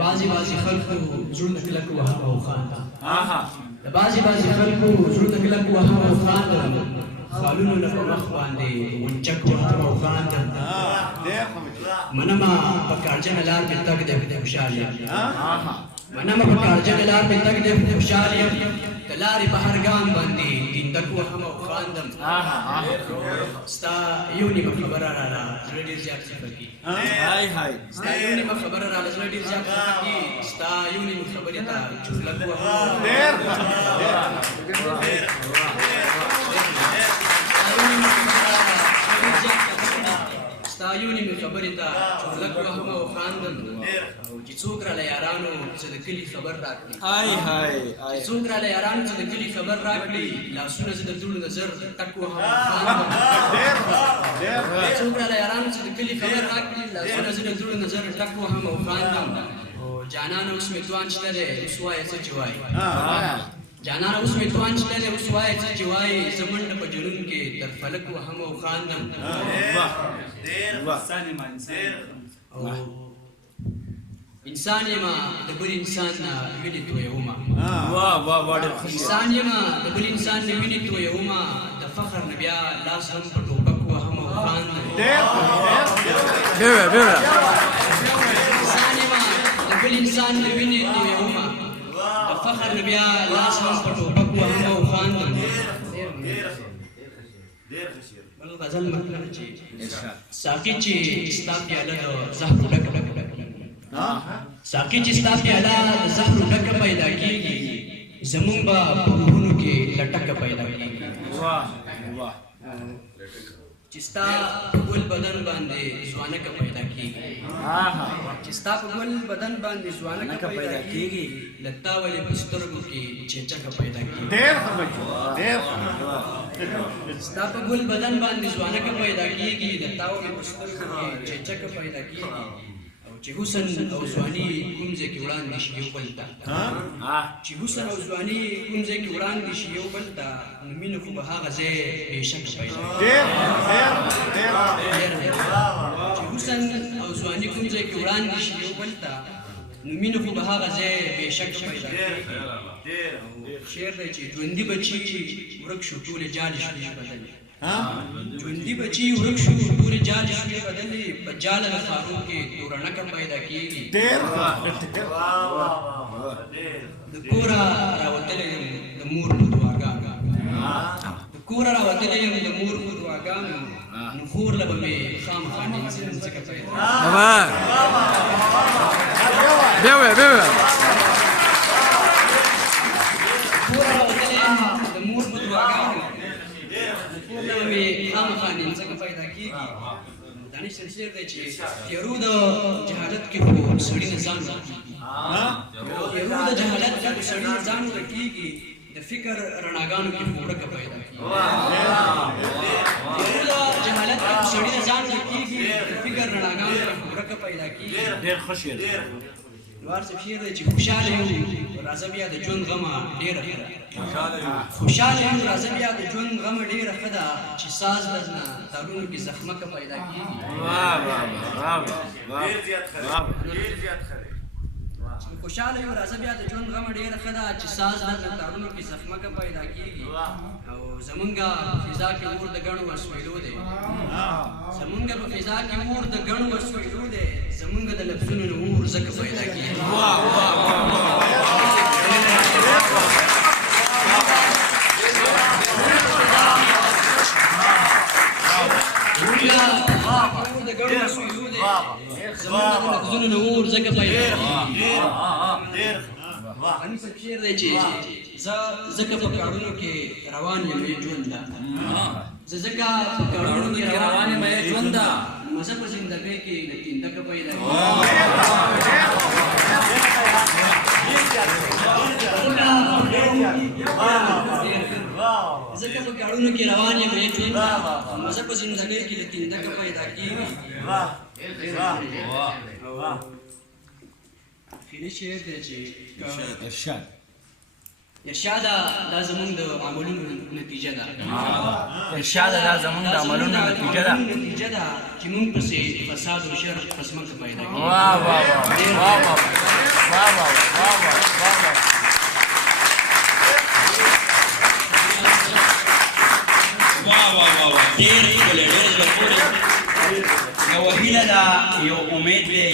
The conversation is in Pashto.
بعضی خلکو زړونه کلک وهم او خانده د بعضی خلکو زړونه کلک وهم او خانده خالونو له په مخ باندې ونچک وهم او خانده منمه په کارجنه لار کې تګ دی خوشحال یم منمه په کارجنه لار کې تګ دی خوشحال یم د لارې په هر ګام باندې دیندک وهم او خاندم ستا یو نیمه خبره راله زړه ډېر زیات صفت ستا یو نیمه خبره راله زړه ډېر زیات صفت دي ستا یو نیمه خبرې ته چورلک وهم ستا یو نیمه خبرې ته چورلک وهم او خاندم چې څوک راله یارانو چې د کلي خبر راکړي چې څوک راله یارانو چې د کلي خبر راکړي لاسونه زه د دوړو نظر ټک وهم څوک راله یارانو چې د کلي خبر راکړي لاسونه زه د دوړو نظر ټک وهم او خاندم جانانه اوس مې توان شته دی اوس وایه څه چې وایي جانانه اوس مې توان شته دی اوس وایه څه چې وایي زه منډه په جنون کې تر فلک وهم او خاندم انسان یما د بل انسان نه وینې تویومه انسان یما د بل انسان نه وینې تویومه د فخر نه بیا لاس هم په ټوپک وهم او خاندم انسان یما د بل انسان نه وینې تویومه د فخر نه بیا لاس هم په ټوپک وهم او خاندم بل غزل مطلب چې ساقي چې ستا پیاله د زهرو ډکه ساقي چې ستا پیاله د زهرو ډکه پیدا کېږي زمونږ به په روحونو کې لټکه پیدا کېږي چې ستا په ګل بدن باندې ځوانکه پیدا کېږي چې ستا په ګل بدن باندې ځوانکه پیدا کېږي له تا ولې په سترګو کې چېچکه پیدا کېږي ستا په ګل بدن باندې ځوانکه پیدا کېږي له تا ولې په سترګو کې چېچکه پیدا کېږي چې حسن او ځواني کوم ځای کې وړاندې شي یو بل ته چې حسن او ځواني کوم ځای کې وړاندې شي یو بل ته نو مینه خو به هغه ځای بېشکه پیدا چې حسن او ځواني کوم ځای کې وړاندې شي یو بل ته نو مینه خو به هغه ځای بېشکه پیدا شعر دی چې ژوندي بچي ورک شو ټولې جالې شوې بدلې ژوندي بچي ورک شو ټولې جالې شوې بدلې په جاله د خارو کې تورنکه پیدا کېږي د کوره راوتلی یم د مور په دعاګانو د کوره راوتلی یم د مور په دعاګانو نو خور له به مې خامخا ننځم ځکه پیدا کوره راوتلی یم د مور په دعاګانو خامخا ننځکه پیدا کېږي دانش شعر دی چې تیرو د جهالت کې خو سړي نه ځان ورکېږي تیرو د جهالت کې خو سړي نه ځان ورکېږي د فکر رڼاګانو کې خو ورکه پیدا کېږي تیرو د جهالت کې خو سړي نه ځان ورکېږي د فکر رڼاګانو کې خو ورکه پیدا کېږي ډېر ښه شعر نوار صاحب شعر دی چې خوشحاله یم راځه بیا د ژوند غمه ډېره ښه ده خوشحاله یم راځه بیا د ژوند غمه ډېره ښه ده چې ساز درنه تارونو کې زخمکه پیدا کېږي خوشحاله یم راځه بیا د ژوند غمه ډېره ښه ده چې ساز درنه تارونو کې زخمکه پیدا کېږي او زمونږ فضا کې اور د ګڼو وسویلو دی زمونږ په فضا کې اور د ګڼو وسویلو دی زمونږ د لفظونو نه اور ځکه پیدا کېږي زمونږ د لفظونو نه اور ځکه پیدا کېږي انیس شعر دی چې زه ځکه په کارونو کې روان یم ژوند ده زه ځکه په کارونو کې روان یم ژوند ده مزه په زندګۍ کې لټینډکه پیدا کېږي ځکه په کارونو کې روان یم ژوند ده مزه په زندګۍ کې لټینډکه پیدا کېږي خیلی شعر دی چې ارشاده دا زمونږ د عملونو نتیجه ده نتیجه ده چې مونږ پسې فساد او شر په ځمکه پیدا کېږي ډېر ښکلی ډېر زړه پورې یوه هیله ده یو امید دی